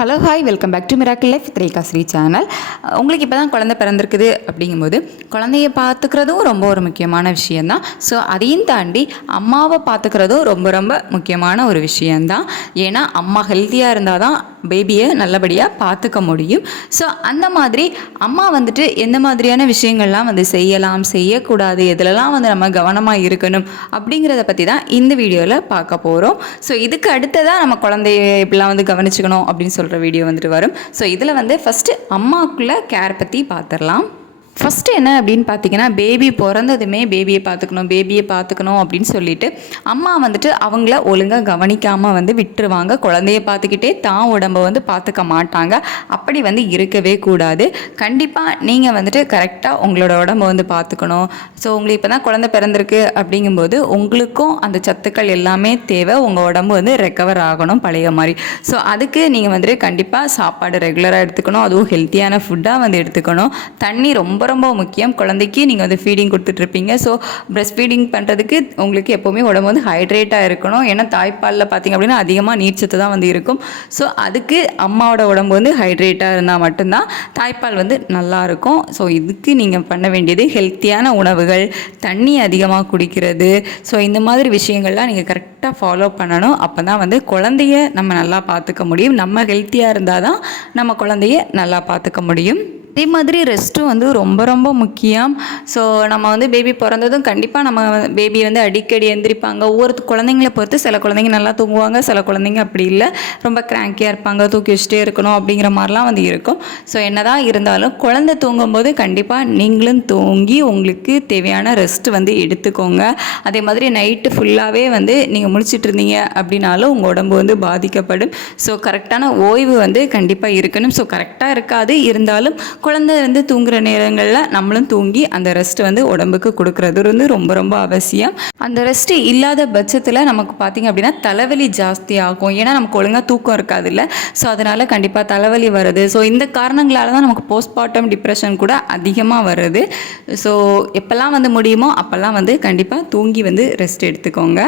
Hello hi welcome back to Miracle Life Rekha Sri channel உங்களுக்கு இப்போ தான் குழந்தை பிறந்திருக்குது அப்படிங்கும்போது குழந்தைய பார்த்துக்கிறதும் ரொம்ப ஒரு முக்கியமான விஷயந்தான் ஸோ அதையும் தாண்டி அம்மாவை பார்த்துக்கிறதும் ரொம்ப ரொம்ப முக்கியமான ஒரு விஷயந்தான் ஏன்னா அம்மா ஹெல்த்தியாக இருந்தால் தான் பேபியை நல்லபடியாக பார்த்துக்க முடியும். ஸோ அந்த மாதிரி அம்மா வந்துட்டு எந்த மாதிரியான விஷயங்கள்லாம் வந்து செய்யலாம் செய்யக்கூடாது எதுலலாம் வந்து நம்ம கவனமாக இருக்கணும் அப்படிங்கிறத பற்றி தான் இந்த வீடியோவில் பார்க்க போகிறோம் ஸோ இதுக்கு அடுத்ததாக நம்ம குழந்தைய இப்படிலாம் வந்து கவனிச்சுக்கணும் அப்படின்னு சொல்கிற வீடியோ வந்துட்டு வரும். ஸோ இதில் வந்து ஃபஸ்ட்டு அம்மாக்குள்ளே கேர் பற்றி பார்த்துடலாம் ஃபஸ்ட்டு என்ன அப்படின்னு பார்த்தீங்கன்னா பேபி பிறந்ததுமே பேபியை பார்த்துக்கணும் பேபியை பார்த்துக்கணும் அப்படின்னு சொல்லிட்டு அம்மா வந்துட்டு அவங்கள ஒழுங்காக கவனிக்காமல் வந்து விட்டுருவாங்க. குழந்தைய பார்த்துக்கிட்டே தான் உடம்ப வந்து பார்த்துக்க மாட்டாங்க. அப்படி வந்து இருக்கவே கூடாது. கண்டிப்பாக நீங்கள் வந்துட்டு கரெக்டாக உங்களோட உடம்ப வந்து பார்த்துக்கணும் ஸோ உங்களுக்கு இப்போ தான் குழந்தை பிறந்திருக்கு அப்படிங்கும்போது உங்களுக்கும் அந்த சத்துக்கள் எல்லாமே தேவை. உங்கள் உடம்பு வந்து ரெக்கவர் ஆகணும் பழைய மாதிரி. ஸோ அதுக்கு நீங்கள் வந்துட்டு கண்டிப்பாக சாப்பாடு ரெகுலராக எடுத்துக்கணும். அதுவும் ஹெல்த்தியான ஃபுட்டாக வந்து எடுத்துக்கணும். தண்ணி ரொம்ப ரொம்ப முக்கியம். குழந்தைக்கு நீங்கள் வந்து ஃபீடிங் கொடுத்துட்ருப்பீங்க ஸோ பிரஸ்ட் ஃபீடிங் பண்ணுறதுக்கு உங்களுக்கு எப்போவுமே உடம்பு வந்து ஹைட்ரேட்டாக இருக்கணும். ஏன்னா தாய்ப்பாலில் பார்த்தீங்க அப்படின்னா அதிகமாக நீர்ச்சத்து தான் வந்து இருக்கும். ஸோ அதுக்கு அம்மாவோட உடம்பு வந்து ஹைட்ரேட்டாக இருந்தால் மட்டும்தான் தாய்ப்பால் வந்து நல்லாயிருக்கும் ஸோ இதுக்கு நீங்கள் பண்ண வேண்டியது ஹெல்த்தியான உணவுகள் தண்ணி அதிகமாக குடிக்கிறது. ஸோ இந்த மாதிரி விஷயங்கள்லாம் நீங்கள் கரெக்டாக ஃபாலோ பண்ணணும். அப்போ தான் வந்து குழந்தைய நம்ம நல்லா பார்த்துக்க முடியும். நம்ம ஹெல்த்தியாக இருந்தால் தான் நம்ம குழந்தைய நல்லா பார்த்துக்க முடியும். அதே மாதிரி ரெஸ்ட்டும் வந்து ரொம்ப ரொம்ப முக்கியம். ஸோ நம்ம வந்து பேபி பிறந்ததும் கண்டிப்பாக நம்ம பேபி வந்து அடிக்கடி எந்திரிப்பாங்க. ஒவ்வொரு குழந்தைங்களை பொறுத்து சில குழந்தைங்க நல்லா தூங்குவாங்க சில குழந்தைங்க அப்படி இல்லை. ரொம்ப கிராங்கியாக இருப்பாங்க தூக்கி வச்சுட்டே இருக்கணும் அப்படிங்கிற மாதிரிலாம் வந்து இருக்கும். ஸோ என்னதான் இருந்தாலும் குழந்தை தூங்கும்போது கண்டிப்பாக நீங்களும் தூங்கி உங்களுக்கு தேவையான ரெஸ்ட் வந்து எடுத்துக்கோங்க. அதே மாதிரி நைட்டு ஃபுல்லாகவே வந்து நீங்கள் முடிச்சிட்டு இருந்தீங்க அப்படின்னாலும் உங்கள் உடம்பு வந்து பாதிக்கப்படும். ஸோ கரெக்டான ஓய்வு வந்து கண்டிப்பாக இருக்கணும். ஸோ கரெக்டாக இருக்காது. இருந்தாலும் குழந்தை வந்து தூங்குற நேரங்களில் நம்மளும் தூங்கி அந்த ரெஸ்ட் வந்து உடம்புக்கு கொடுக்கறது வந்து ரொம்ப ரொம்ப அவசியம். அந்த ரெஸ்ட் இல்லாத பட்சத்தில் நமக்கு பார்த்திங்க அப்படின்னா தலைவலி ஜாஸ்தி ஆகும். ஏன்னா நமக்கு ஒழுங்காக தூக்கம் இருக்காதுல்ல. ஸோ அதனால் கண்டிப்பாக தலைவலி வருது. ஸோ இந்த காரணங்களால தான் நமக்கு போஸ்ட்மார்ட்டம் டிப்ரெஷன் கூட அதிகமாக வருது. ஸோ எப்போல்லாம் வந்து முடியுமோ அப்போல்லாம் வந்து கண்டிப்பாக தூங்கி வந்து ரெஸ்ட் எடுத்துக்கோங்க.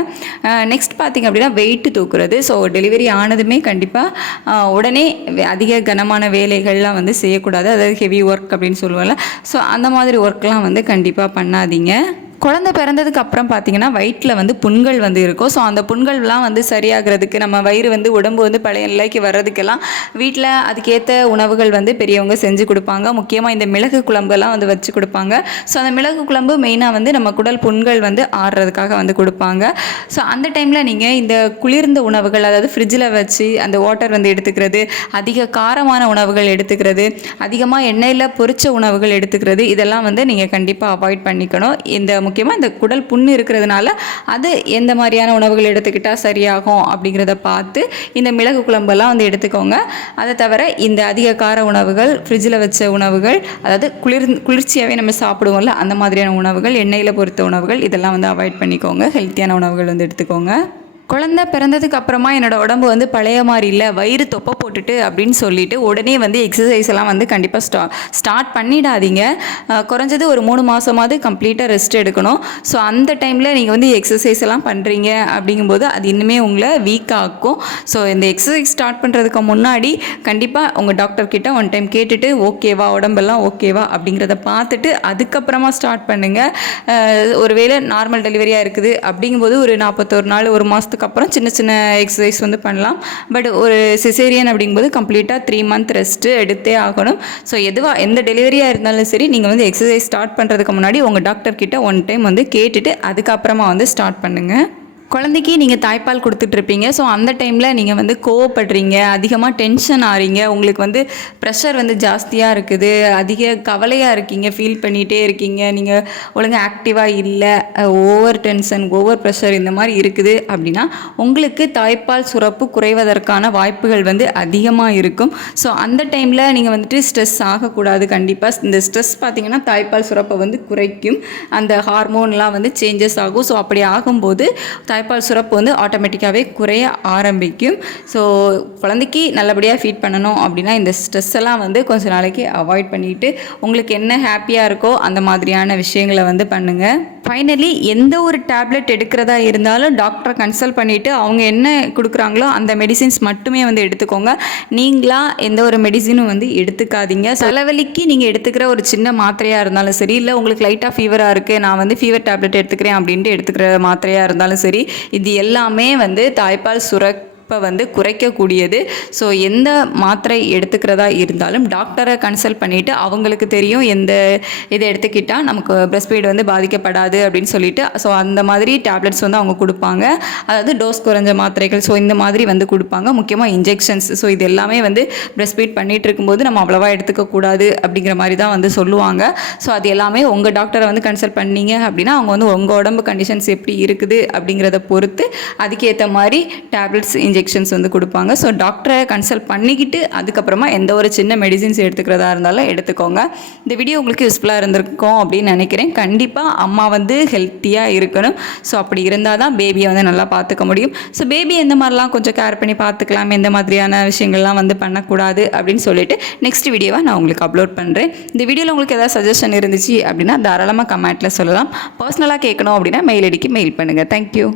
நெக்ஸ்ட் பார்த்திங்க அப்படின்னா வெயிட் தூக்குறது. ஸோ டெலிவரி ஆனதுமே கண்டிப்பாக உடனே அதிக கனமான வேலைகள்லாம் வந்து செய்யக்கூடாது. அதாவது ஹெவி ஒர்க் அப்படின்னு சொல்லுவோம்ல ஸோ அந்த மாதிரி ஒர்க்லாம் வந்து கண்டிப்பாக பண்ணாதீங்க. குழந்தை பிறந்ததுக்கு அப்புறம் பார்த்தீங்கன்னா வயிற்றில் வந்து புண்கள் வந்து இருக்கும். ஸோ அந்த புண்கள்லாம் வந்து சரியாகிறதுக்கு நம்ம வயிறு வந்து உடம்பு வந்து பழைய நிலைக்கு வர்றதுக்கெல்லாம் வீட்டில் அதுக்கேற்ற உணவுகள் வந்து பெரியவங்க செஞ்சு கொடுப்பாங்க. முக்கியமாக இந்த மிளகு குழம்புலாம் வந்து வச்சு கொடுப்பாங்க. ஸோ அந்த மிளகு குழம்பு மெயினாக வந்து நம்ம குடல் புண்கள் வந்து ஆறுறதுக்காக வந்து கொடுப்பாங்க. ஸோ அந்த டைமில் நீங்கள் இந்த குளிர்ந்த உணவுகள் அதாவது ஃப்ரிட்ஜில் வச்சு அந்த வாட்டர் வந்து எடுத்துக்கிறது அதிக காரமான உணவுகள் எடுத்துக்கிறது அதிகமாக எண்ணெயில் பொரிச்ச உணவுகள் எடுத்துக்கிறது இதெல்லாம் வந்து நீங்கள் கண்டிப்பாக அவாய்ட் பண்ணிக்கணும். இந்த முக்கியமாக இந்த குடல் புண்ணு இருக்கிறதுனால அது எந்த மாதிரியான உணவுகள் எடுத்துக்கிட்டால் சரியாகும் அப்படிங்கிறத பார்த்து இந்த மிளகு குழம்பெல்லாம் வந்து எடுத்துக்கோங்க. அதை தவிர இந்த அதிக கார உணவுகள் ஃப்ரிட்ஜில் வச்ச உணவுகள் அதாவது குளிர் குளிர்ச்சியாகவே நம்ம சாப்பிடுவோம்ல அந்த மாதிரியான உணவுகள் எண்ணெயில் பொறுத்த உணவுகள் இதெல்லாம் வந்து அவாய்ட் பண்ணிக்கோங்க. ஹெல்த்தியான உணவுகள் வந்து எடுத்துக்கோங்க. குழந்தை பிறந்ததுக்கு அப்புறமா என்னோட உடம்பு வந்து பழைய மாதிரி இல்லை வயிறு தொப்பை போட்டுட்டு அப்படின்னு சொல்லிட்டு உடனே வந்து எக்ஸசைஸ் எல்லாம் வந்து கண்டிப்பாக ஸ்டா ஸ்டார்ட் பண்ணிடாதீங்க. குறைஞ்சது ஒரு மூணு மாதமாவது கம்ப்ளீட்டாக ரெஸ்ட் எடுக்கணும். ஸோ அந்த டைமில் நீங்கள் வந்து எக்ஸசைஸ் எல்லாம் பண்ணுறீங்க அப்படிங்கும்போது அது இன்னுமே உங்களை வீக் ஆக்கும். ஸோ இந்த எக்ஸசைஸ் ஸ்டார்ட் பண்ணுறதுக்கு முன்னாடி கண்டிப்பாக உங்கள் டாக்டர்கிட்ட ஒன் டைம் கேட்டுட்டு ஓகேவா உடம்பெல்லாம் ஓகேவா அப்படிங்கிறத பார்த்துட்டு அதுக்கப்புறமா ஸ்டார்ட் பண்ணுங்கள் ஒருவேளை நார்மல் டெலிவரியாக இருக்குது அப்படிங்கும்போது ஒரு நாற்பத்தோரு நாள் ஒரு மாதத்துக்கு அப்புறம் சின்ன சின்ன எக்ஸசைஸ் வந்து பண்ணலாம். பட் ஒரு சிசேரியன் அப்படிங்கும்போது கம்ப்ளீட்டாக த்ரீ மந்த் ரெஸ்ட்டு எடுத்தே ஆகணும். ஸோ எதுவாக எந்த டெலிவரியாக இருந்தாலும் சரி நீங்கள் வந்து எக்ஸசைஸ் ஸ்டார்ட் பண்ணுறதுக்கு முன்னாடி உங்கள் டாக்டர் கிட்ட ஒன் டைம் வந்து கேட்டுட்டு அதுக்கப்புறமா வந்து ஸ்டார்ட் பண்ணுங்கள் குழந்தைக்கு நீங்கள் தாய்ப்பால் கொடுத்துட்ருப்பீங்க. ஸோ அந்த டைமில் நீங்கள் வந்து கோவப்படுறீங்க அதிகமாக டென்ஷன் ஆறீங்க. உங்களுக்கு வந்து ப்ரெஷர் வந்து ஜாஸ்தியாக இருக்குது. அதிக கவலையாக இருக்கீங்க ஃபீல் பண்ணிகிட்டே இருக்கீங்க. நீங்கள் ஒழுங்காக ஆக்டிவாக இல்லை ஓவர் டென்ஷன் ஓவர் ப்ரெஷர் இந்த மாதிரி இருக்குது அப்படின்னா உங்களுக்கு தாய்ப்பால் சுரப்பு குறைவதற்கான வாய்ப்புகள் வந்து அதிகமாக இருக்கும். ஸோ அந்த டைமில் நீங்கள் வந்துட்டு ஸ்ட்ரெஸ் ஆகக்கூடாது கண்டிப்பாக இந்த ஸ்ட்ரெஸ் பார்த்தீங்கன்னா தாய்ப்பால் சுரப்பை வந்து குறைக்கும். அந்த ஹார்மோன்லாம் வந்து சேஞ்சஸ் ஆகும். ஸோ அப்படி ஆகும்போது தாய்ப்பால் சுரப்பு வந்து ஆட்டோமேட்டிக்காகவே குறைய ஆரம்பிக்கும். ஸோ குழந்தைக்கு நல்லபடியாக ஃபீட் பண்ணணும் அப்படின்னா இந்த ஸ்ட்ரெஸ் எல்லாம் வந்து கொஞ்ச நாளைக்கு அவாய்ட் பண்ணிட்டு உங்களுக்கு என்ன ஹாப்பியாக இருக்கோ அந்த மாதிரியான விஷயங்களை வந்து பண்ணுங்கள் ஃபைனலி எந்த ஒரு டேப்லெட் எடுக்கிறதா இருந்தாலும் டாக்டரை கன்சல்ட் பண்ணிவிட்டு அவங்க என்ன கொடுக்குறாங்களோ அந்த மெடிசின்ஸ் மட்டுமே வந்து எடுத்துக்கோங்க. நீங்களாக எந்த ஒரு மெடிசினும் வந்து எடுத்துக்காதீங்க. தலைவலிக்கு நீங்கள் எடுத்துக்கிற ஒரு சின்ன மாத்திரையாக இருந்தாலும் சரி இல்லை உங்களுக்கு லைட்டாக ஃபீவராக இருக்குது நான் வந்து ஃபீவர் டேப்லெட் எடுத்துக்கிறேன் அப்படின்ட்டு எடுத்துக்கிற மாத்திரையாக இருந்தாலும் சரி இது எல்லாமே வந்து தாய்ப்பால் சுரக் இப்போ வந்து குறைக்கக்கூடியது. ஸோ எந்த மாத்திரை எடுத்துக்கிறதா இருந்தாலும் டாக்டரை கன்சல்ட் பண்ணிவிட்டு அவங்களுக்கு தெரியும் எந்த இதை எடுத்துக்கிட்டால் நமக்கு பிரஸ்ட் ஃபீட் வந்து பாதிக்கப்படாது அப்படின்னு சொல்லிட்டு ஸோ அந்த மாதிரி டேப்லெட்ஸ் வந்து அவங்க கொடுப்பாங்க. அதாவது டோஸ் குறைஞ்ச மாத்திரைகள் ஸோ இந்த மாதிரி வந்து கொடுப்பாங்க. முக்கியமாக இன்ஜெக்ஷன்ஸ் ஸோ இது எல்லாமே வந்து பிரஸ்ட் ஃபீட் பண்ணிகிட்டு இருக்கும்போது நம்ம அவ்வளோவா எடுத்துக்கக்கூடாது அப்படிங்கிற மாதிரி தான் வந்து சொல்லுவாங்க. ஸோ அது எல்லாமே உங்கள் டாக்டரை வந்து கன்சல்ட் பண்ணீங்க அப்படின்னா அவங்க வந்து உங்கள் உடம்பு கண்டிஷன்ஸ் எப்படி இருக்குது அப்படிங்கிறத பொறுத்து அதுக்கேற்ற மாதிரி டேப்லெட்ஸ் இன்ஜெக்ஷன்ஸ் வந்து கொடுப்பாங்க. ஸோ டாக்டரை கன்சல்ட் பண்ணிக்கிட்டு அதுக்கப்புறமா எந்த ஒரு சின்ன மெடிசின்ஸ் எடுத்துக்கிறதா இருந்தாலும் எடுத்துக்கோங்க. இந்த வீடியோ உங்களுக்கு யூஸ்ஃபுல்லாக இருந்திருக்கும் அப்படின்னு நினைக்கிறேன். கண்டிப்பாக அம்மா வந்து ஹெல்த்தியாக இருக்கணும். ஸோ அப்படி இருந்தால் தான் பேபியை வந்து நல்லா பார்த்துக்க முடியும். ஸோ பேபி எந்த மாதிரிலாம் கொஞ்சம் கேர் பண்ணி பார்த்துக்கலாம் எந்த மாதிரியான விஷயங்கள்லாம் வந்து பண்ணக்கூடாது அப்படின்னு சொல்லிட்டு நெக்ஸ்ட் வீடியோவை நான் உங்களுக்கு அப்லோட் பண்ணுறேன் இந்த வீடியோவில் உங்களுக்கு ஏதாவது சஜஷன் இருந்துச்சு அப்படின்னா தாராளமாக கமெண்ட்டில் சொல்லலாம். பர்சனலாக கேட்கணும் அப்படின்னா மெயில் அடிக்கி மெயில் பண்ணுங்கள் தேங்க்யூ